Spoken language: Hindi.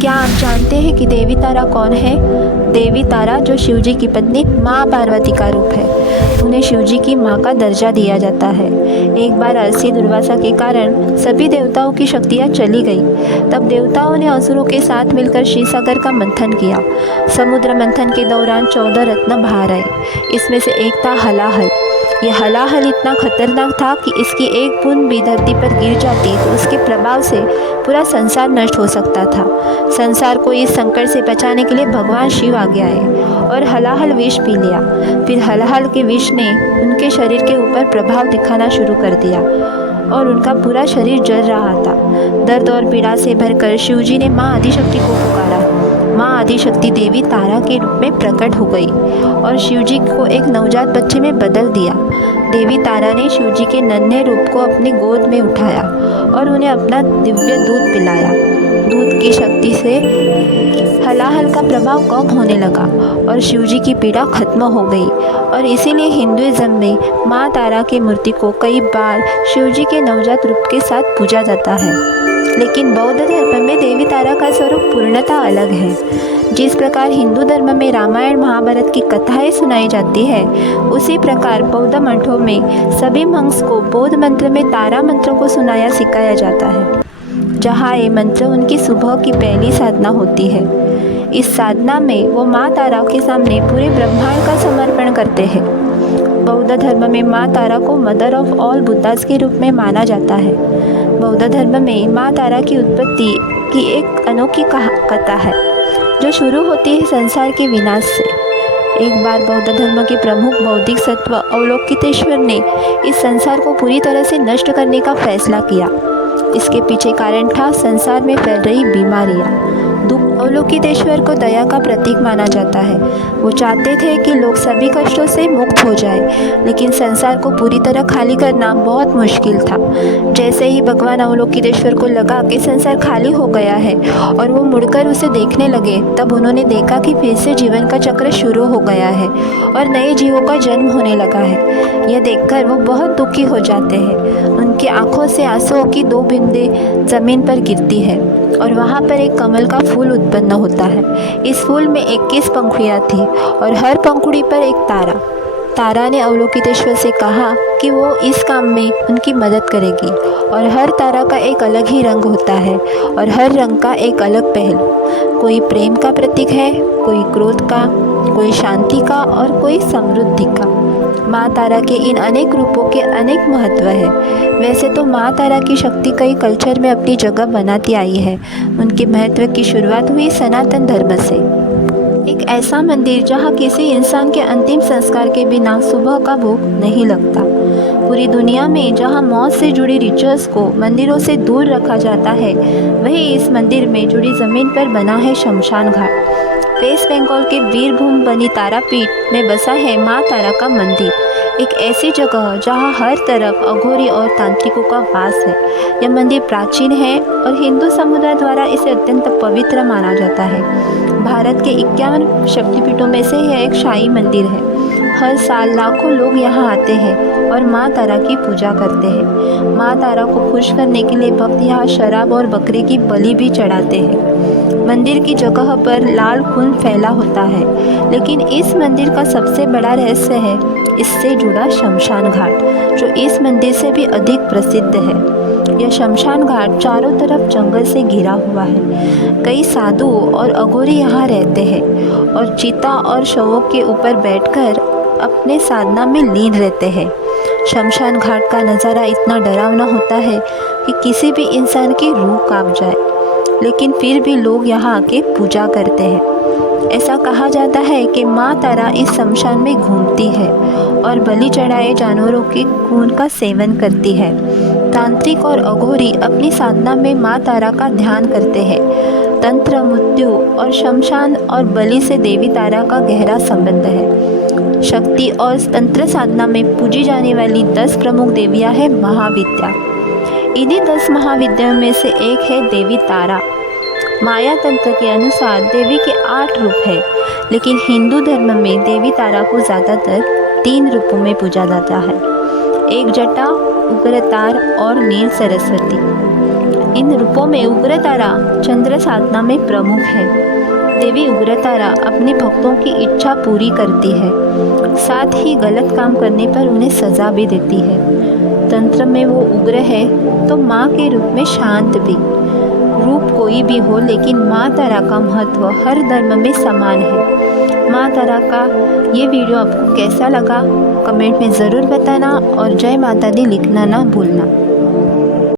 क्या आप जानते हैं कि देवी तारा कौन है? देवी तारा जो शिवजी की पत्नी माँ पार्वती का रूप है, उन्हें शिवजी की माँ का दर्जा दिया जाता है। एक बार अलसी दुर्वासा के कारण सभी देवताओं की शक्तियाँ चली गई। तब देवताओं ने असुरों के साथ मिलकर क्षीरसागर का मंथन किया। समुद्र मंथन के दौरान 14 रत्न बाहर आए। इसमें से एक था हलाहल। यह हलाहल इतना खतरनाक था कि इसकी एक बूंद भी धरती पर गिर जाती तो उसके प्रभाव से पूरा संसार नष्ट हो सकता था। संसार को इस संकट से बचाने के लिए भगवान शिव आगे आए और हलाहल विष पी लिया। फिर हलाहल के विष ने उनके शरीर के ऊपर प्रभाव दिखाना शुरू कर दिया और उनका पूरा शरीर जल रहा था। दर्द और पीड़ा से भरकर शिवजी ने माँ आदिशक्ति को पुकारा। माँ आदिशक्ति देवी तारा के रूप में प्रकट हो गई और शिवजी को एक नवजात बच्चे में बदल दिया। देवी तारा ने शिवजी के नन्हे रूप को अपनी गोद में उठाया और उन्हें अपना दिव्य दूध पिलाया। दूध की शक्ति से हलाहल का प्रभाव कम होने लगा और शिवजी की पीड़ा खत्म हो गई। और इसीलिए हिंदुइज्म में माँ तारा की मूर्ति को कई बार शिवजी के नवजात रूप के साथ पूजा जाता है। लेकिन बौद्ध धर्म में देवी तारा का स्वरूप पूर्णतः अलग है। जिस प्रकार हिंदू धर्म में रामायण महाभारत की कथाएं सुनाई जाती है, उसी प्रकार बौद्ध मठों में सभी मंक्स को बौद्ध मंत्र में तारा मंत्र को सुनाया सिखाया जाता है, जहाँ ये मंत्र उनकी सुबह की पहली साधना होती है। इस साधना में वो माँ तारा के सामने पूरे ब्रह्मांड का समर्पण करते हैं। बौद्ध धर्म में माँ तारा को मदर ऑफ ऑल बुद्धास के रूप में माना जाता है। बौद्ध धर्म में माँ तारा की उत्पत्ति की एक अनोखी कथा है, जो शुरू होती है संसार के विनाश से। एक बार बौद्ध धर्म के प्रमुख बौद्धिक सत्व अवलोकितेश्वर ने इस संसार को पूरी तरह से नष्ट करने का फैसला किया। इसके पीछे कारण था संसार में फैल रही बीमारियाँ, दुख। अवलोकितेश्वर को दया का प्रतीक माना जाता है। वो चाहते थे कि लोग सभी कष्टों से मुक्त हो जाए, लेकिन संसार को पूरी तरह खाली करना बहुत मुश्किल था। जैसे ही भगवान अवलोकितेश्वर को लगा कि संसार खाली हो गया है और वो मुड़कर उसे देखने लगे, तब उन्होंने देखा कि फिर से जीवन का चक्र शुरू हो गया है और नए जीवों का जन्म होने लगा है। यह देखकर वो बहुत दुखी हो जाते हैं। उनकी आंखों से आंसुओं की 2 बूंदें जमीन पर गिरती है और वहाँ पर एक कमल का फूल उत्पन्न होता है। इस फूल में 21 पंखुड़ियाँ थी और हर पंखुड़ी पर एक तारा। तारा ने अवलोकितेश्वर से कहा कि वो इस काम में उनकी मदद करेगी। और हर तारा का एक अलग ही रंग होता है और हर रंग का एक अलग पहलू। कोई प्रेम का प्रतीक है, कोई क्रोध का, कोई शांति का और कोई समृद्धि का। माँ तारा के इन अनेक रूपों के अनेक महत्व है। वैसे तो माँ तारा की शक्ति कई कल्चर में अपनी जगह बनाती आई है। उनके महत्व की शुरुआत हुई सनातन धर्म से। एक ऐसा मंदिर जहाँ किसी इंसान के अंतिम संस्कार के बिना सुबह का भूख नहीं लगता। पूरी दुनिया में जहाँ मौत से जुड़ी रिचुअल्स को मंदिरों से दूर रखा जाता है, वही इस मंदिर में जुड़ी ज़मीन पर बना है शमशान घाट। वेस्ट बंगाल के वीरभूम बनी तारापीठ में बसा है माँ तारा का मंदिर, एक ऐसी जगह जहाँ हर तरफ अघोरी और तांत्रिकों का वास है। यह मंदिर प्राचीन है और हिंदू समुदाय द्वारा इसे अत्यंत पवित्र माना जाता है। भारत के 51 शक्तिपीठों में से यह एक शाही मंदिर है। हर साल लाखों लोग यहाँ आते हैं और माँ तारा की पूजा करते हैं। माँ तारा को खुश करने के लिए भक्त यहाँ शराब और बकरे की बलि भी चढ़ाते हैं। मंदिर की जगह पर लाल खून फैला होता है, लेकिन इस मंदिर का सबसे बड़ा रहस्य है इससे जुड़ा शमशान घाट, जो इस मंदिर से भी अधिक प्रसिद्ध है। यह शमशान घाट चारों तरफ जंगल से घिरा हुआ है। कई साधु और अघोरी यहाँ रहते हैं और चिता और शवों के ऊपर बैठकर अपने साधना में लीन रहते हैं। शमशान घाट का नज़ारा इतना डरावना होता है कि किसी भी इंसान की रूह कांप जाए, लेकिन फिर भी लोग यहाँ आके पूजा करते हैं। ऐसा कहा जाता है कि माँ तारा इस शमशान में घूमती है और बलि चढ़ाए जानवरों के खून का सेवन करती है। तांत्रिक और अघोरी अपनी साधना में माँ तारा का ध्यान करते हैं। तंत्र, मृत्यु और शमशान और बलि से देवी तारा का गहरा संबंध है। शक्ति और तंत्र साधना में पूजी जाने वाली 10 प्रमुख देवियाँ हैं महाविद्या। इन्हीं 10 महाविद्याओं में से एक है देवी तारा। माया तंत्र के अनुसार देवी के 8 रूप हैं, लेकिन हिंदू धर्म में देवी तारा को ज़्यादातर 3 रूपों में पूजा जाता है। एक जटा, उग्रतार और नील सरस्वती। इन रूपों में उग्रतारा चंद्र साधना में प्रमुख है। देवी उग्रतारा अपने भक्तों की इच्छा पूरी करती है, साथ ही गलत काम करने पर उन्हें सज़ा भी देती है। तंत्र में वो उग्र है तो माँ के रूप में शांत भी। रूप कोई भी हो, लेकिन माँ तारा का महत्व हर धर्म में समान है। माँ तारा का ये वीडियो आपको कैसा लगा कमेंट में ज़रूर बताना और जय माता दी लिखना ना भूलना।